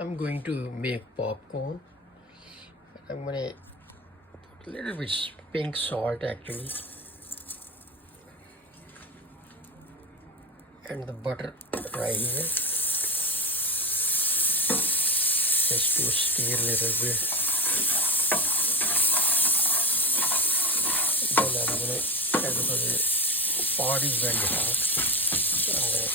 I'm going to make popcorn. I'm gonna put a little bit pink salt actually, and the butter right here, just to stir a little bit. Then I'm gonna, because the pot is very hot, so I'm gonna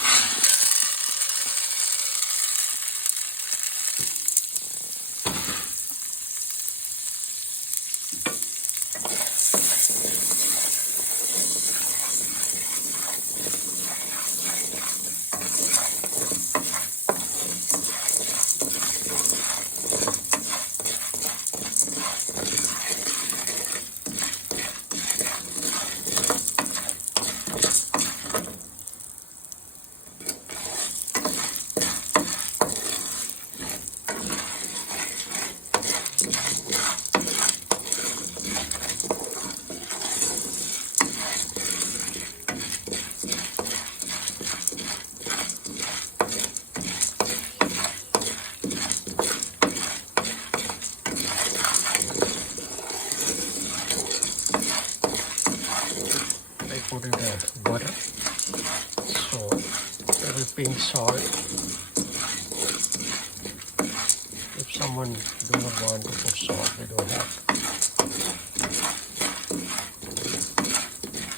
put in the butter, so little pink salt. If someone do not want to put salt, they don't have.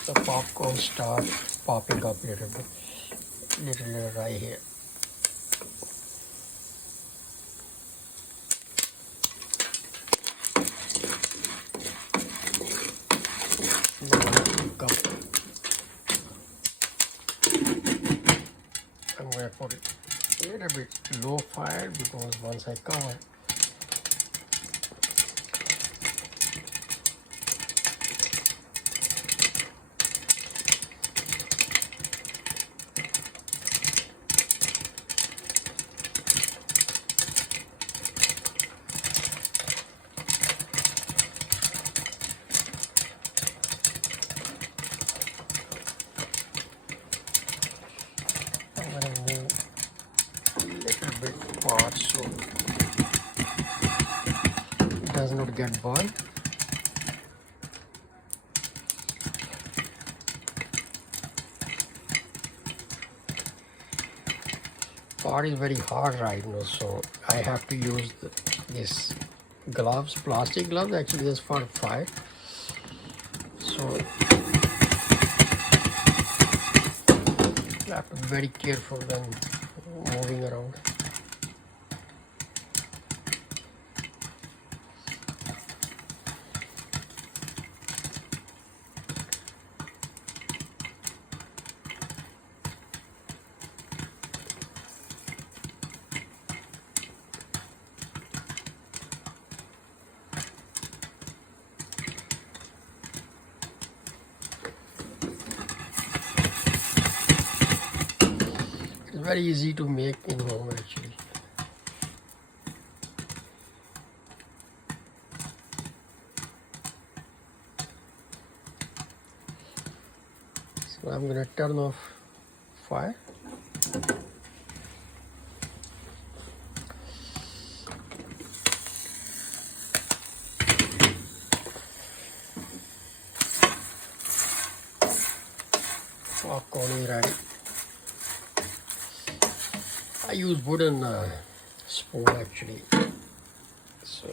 The popcorn start popping up a little bit, little right here. I'm going to put it a little bit low fire, because once I cover, I'm going to move a little bit apart so it does not get burned. Pot is very hard right now, so I have to use this gloves, plastic gloves, actually just for fire. So you have to be very careful when moving around. It's very easy to make in home actually. So I'm gonna turn off fire. Popcorn is ready. I use wooden spoon actually, so